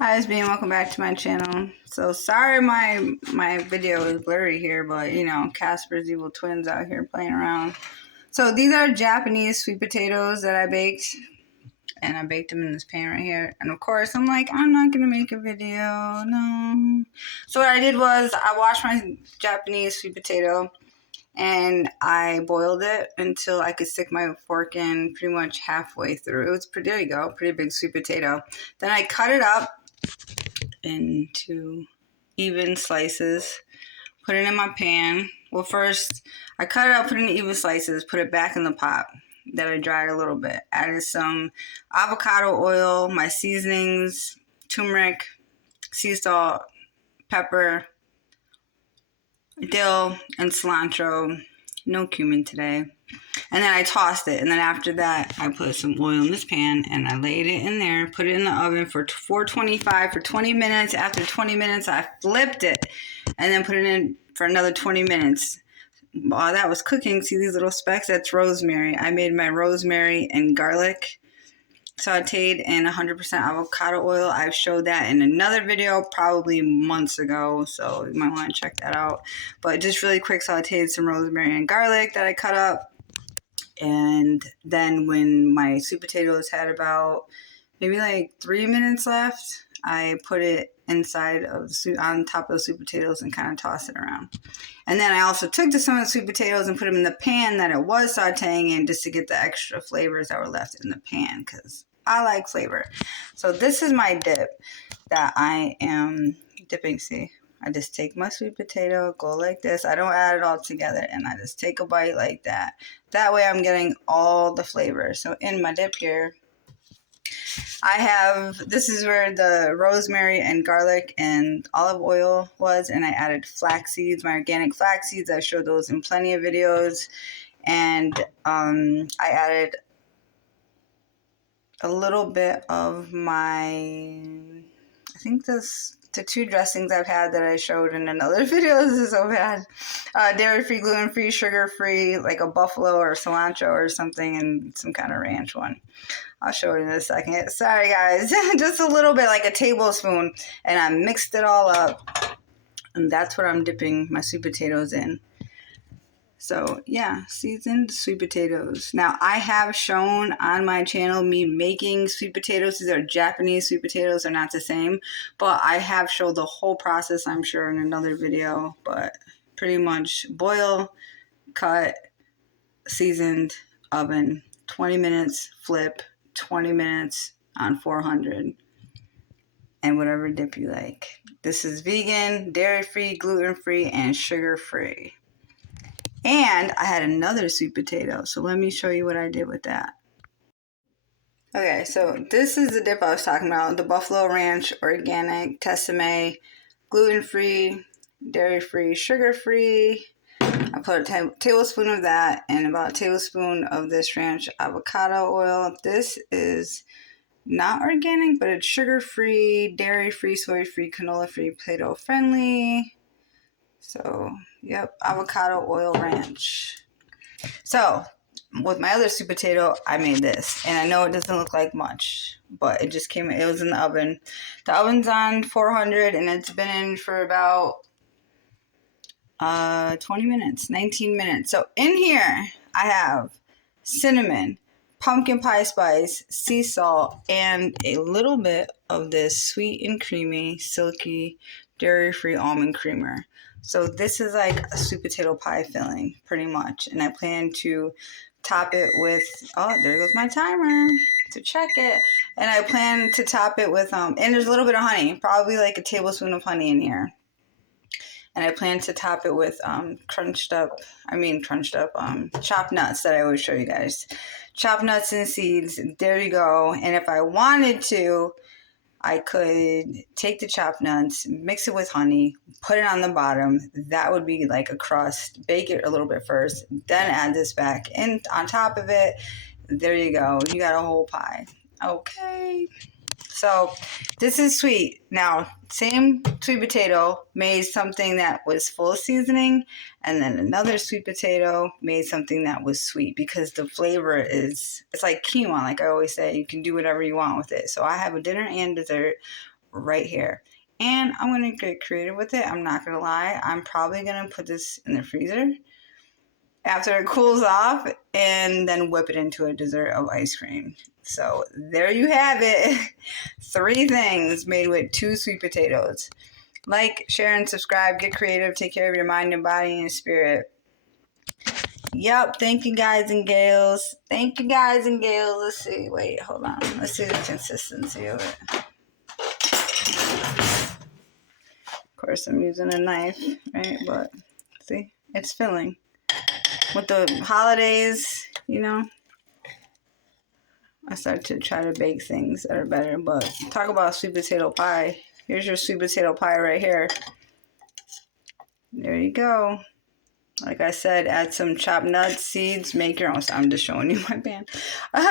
Hi, it's being welcome back to my channel. So sorry my video is blurry here, but you know, Casper's evil twins out here playing around. So these are Japanese sweet potatoes that I baked, and I baked them in this pan right here. And of course, I'm like, I'm not gonna make a video, no. So what I did was I washed my Japanese sweet potato and I boiled it until I could stick my fork in pretty much halfway through. It was pretty, there you go, pretty big sweet potato. Then I cut it up into even slices, put it in my pan. Well, first I cut it up, put it in even slices, put it back in the pot that I dried a little bit. Added some avocado oil, my seasonings, turmeric, sea salt, pepper, dill, and cilantro. No cumin today. And then I tossed it. And then after that, I put some oil in this pan and I laid it in there, put it in the oven for 425 for 20 minutes. After 20 minutes, I flipped it and then put it in for another 20 minutes. While that was cooking, see these little specks? That's rosemary. I made my rosemary and garlic sauteed in 100% avocado oil. I've showed that in another video probably months ago, so you might want to check that out. But just really quick, sauteed some rosemary and garlic that I cut up. And then when my sweet potatoes had about maybe like 3 minutes left, I put it inside of on top of the sweet potatoes and kind of tossed it around. And then I also took some of the sweet potatoes and put them in the pan that it was sauteing in, just to get the extra flavors that were left in the pan, because I like flavor. So this is my dip that I am dipping. See, I just take my sweet potato, go like this. I don't add it all together, and I just take a bite like that. That way I'm getting all the flavor. So in my dip here, this is where the rosemary and garlic and olive oil was, and I added flax seeds, my organic flax seeds. I showed those in plenty of videos. And I added a little bit of I think the two dressings I've had that I showed in another video. This is so bad. Dairy-free, gluten-free, sugar-free, like a buffalo or cilantro or something, and some kind of ranch one. I'll show it in a second. Sorry, guys. Just a little bit, like a tablespoon. And I mixed it all up. And that's what I'm dipping my sweet potatoes in. So, yeah, seasoned sweet potatoes. Now, I have shown on my channel me making sweet potatoes. These are Japanese sweet potatoes. They're not the same. But I have showed the whole process, I'm sure, in another video. But pretty much boil, cut, seasoned, oven, 20 minutes, flip, 20 minutes on 400, and whatever dip you like. This is vegan, dairy-free, gluten-free, and sugar-free. And I had another sweet potato, so let me show you what I did with that. Okay, so this is the dip I was talking about, the Buffalo Ranch Organic Tessemae, gluten-free, dairy-free, sugar-free. I put a tablespoon of that and about a tablespoon of this ranch avocado oil. This is not organic, but it's sugar-free, dairy-free, soy-free, canola-free, Play-Doh-friendly. So, yep, avocado oil ranch. So, with my other sweet potato, I made this. And I know it doesn't look like much, but it just came, it was in the oven. The oven's on 400, and it's been in for about 20 minutes, 19 minutes. So in here, I have cinnamon, pumpkin pie spice, sea salt, and a little bit of this sweet and creamy, silky, dairy-free almond creamer. So this is like a sweet potato pie filling, pretty much. And I plan to top it with, oh, there goes my timer to check it. And I plan to top it with, and there's a little bit of honey, probably like a tablespoon of honey in here. And I plan to top it with chopped nuts that I always show you guys. Chopped nuts and seeds. There you go. And if I wanted to, I could take the chopped nuts, mix it with honey, put it on the bottom. That would be like a crust. Bake it a little bit first, then add this back in on top of it. There you go. You got a whole pie. Okay. So this is sweet. Now, same sweet potato made something that was full of seasoning, and then another sweet potato made something that was sweet, because the flavor it's like quinoa. Like I always say, you can do whatever you want with it. So I have a dinner and dessert right here. And I'm going to get creative with it. I'm not going to lie. I'm probably going to put this in the freezer after it cools off and then whip it into a dessert of ice cream. So there you have it. 3 things made with 2 sweet potatoes. Like, share, and subscribe. Get creative. Take care of your mind and body and spirit. Yep. Thank you, guys and gals. Thank you, guys and gals. Let's see. Wait, hold on. Let's see the consistency of it. Of course, I'm using a knife, right? But see, it's filling. With the holidays, you know, I start to try to bake things that are better. But talk about sweet potato pie. Here's your sweet potato pie right here. There you go. Like I said, add some chopped nuts, seeds, make your own. So I'm just showing you my pan.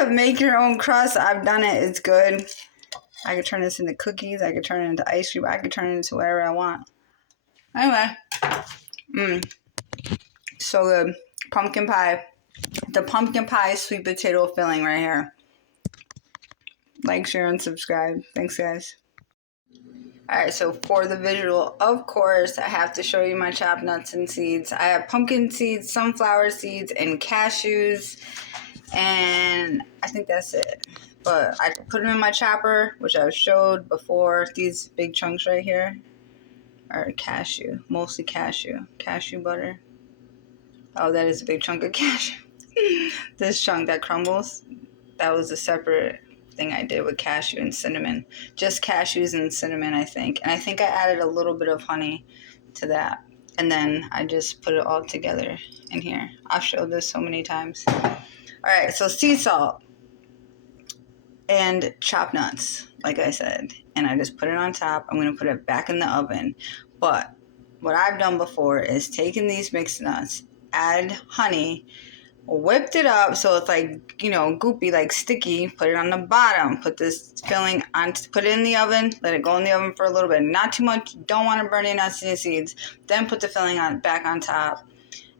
Make your own crust. I've done it. It's good. I could turn this into cookies. I could turn it into ice cream. I could turn it into whatever I want. Anyway. So good. Pumpkin pie. The pumpkin pie sweet potato filling right here. Like, share, and subscribe. Thanks, guys. Alright, so for the visual, of course, I have to show you my chopped nuts and seeds. I have pumpkin seeds, sunflower seeds, and cashews. And I think that's it. But I put them in my chopper, which I showed before. These big chunks right here are cashew. Mostly cashew. Cashew butter. Oh, that is a big chunk of cashew. This chunk that crumbles, that was a separate thing I did with cashew and cinnamon. Just cashews and cinnamon, I think. And I think I added a little bit of honey to that. And then I just put it all together in here. I've showed this so many times. Alright, so sea salt and chopped nuts, like I said. And I just put it on top. I'm going to put it back in the oven. But what I've done before is taken these mixed nuts, add honey, whipped it up so it's like, you know, goopy, like sticky. Put it on the bottom. Put this filling on. Put it in the oven. Let it go in the oven for a little bit. Not too much. Don't want to burn your nuts and your seeds. Then put the filling on back on top,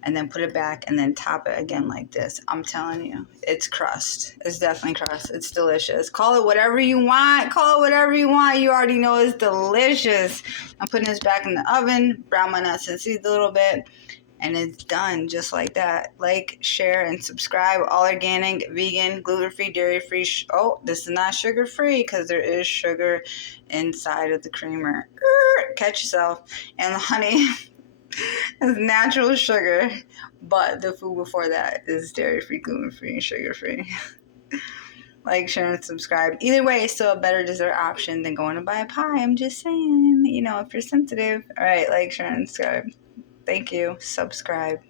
and then put it back, and then top it again like this. I'm telling you, it's crust. It's definitely crust. It's delicious. Call it whatever you want. Call it whatever you want. You already know it's delicious. I'm putting this back in the oven. Brown my nuts and seeds a little bit. And it's done just like that. Like, share, and subscribe. All organic, vegan, gluten-free, dairy-free. Oh, this is not sugar-free because there is sugar inside of the creamer. Catch yourself. And the honey is natural sugar. But the food before that is dairy-free, gluten-free, and sugar-free. Like, share, and subscribe. Either way, it's still a better dessert option than going to buy a pie. I'm just saying, you know, if you're sensitive. All right, like, share, and subscribe. Thank you. Subscribe.